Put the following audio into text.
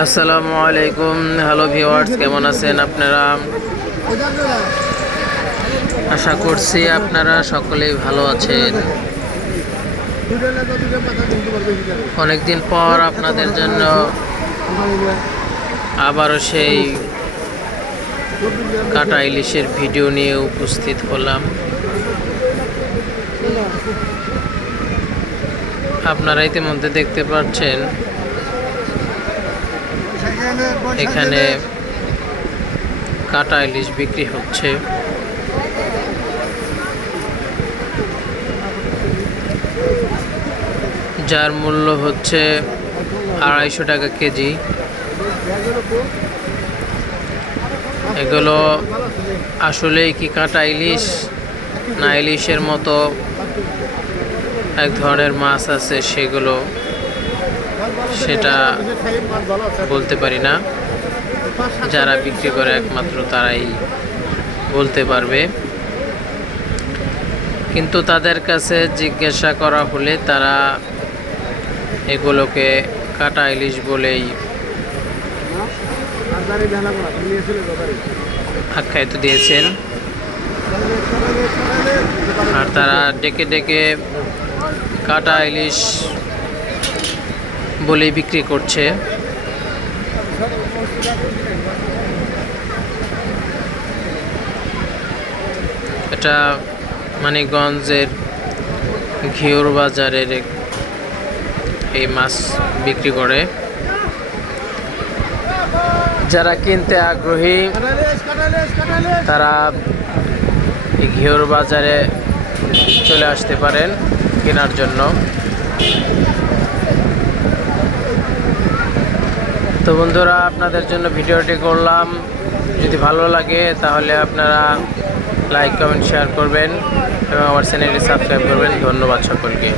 আসসালামু আলাইকুম। Hello viewers কেমন আছেন আপনারা? আশা করছি আপনারা সকলেই ভালো আছেন। অনেকদিন পর আপনাদের জন্য আবারও সেই কাটা ইলিশের ভিডিও নিয়ে উপস্থিত হলাম। আপনারা ইতিমধ্যে দেখতে পাচ্ছেন এখানে কাটা ইলিশ বিক্রি হচ্ছে। যার মূল্য হচ্ছে আড়াইশো টাকা কেজি। এগুলো আসলেই কি কাটা ইলিশ? না, ইলিশের মতো এক ধরনের মাছ আছে সেগুলো সেটা বলতে পারি না। যারা বিক্রি করে একমাত্র তারাই বলতে পারবে। কিন্তু তাদের কাছে জিজ্ঞাসা করা হলে তারা এগুলোকে কাটা ইলিশ বলেই আখ্যায়িত দিয়েছেন। আর তারা ডেকে ডেকে কাটা ইলিশ বলেই বিক্রি করছে। এটা মানিকগঞ্জের ঘিওর বাজারের এই মাছ বিক্রি করে। যারা কিনতে আগ্রহী, তারা এই ঘিওর বাজারে চলে আসতে পারেন কেনার জন্য। তো বন্ধুরা, আপনাদের জন্য ভিডিওটি করলাম। যদি ভালো লাগে, তাহলে আপনারা লাইক কমেন্ট শেয়ার করবেন এবং আমার চ্যানেলটি সাবস্ক্রাইব করবেন। ধন্যবাদ সকলকে।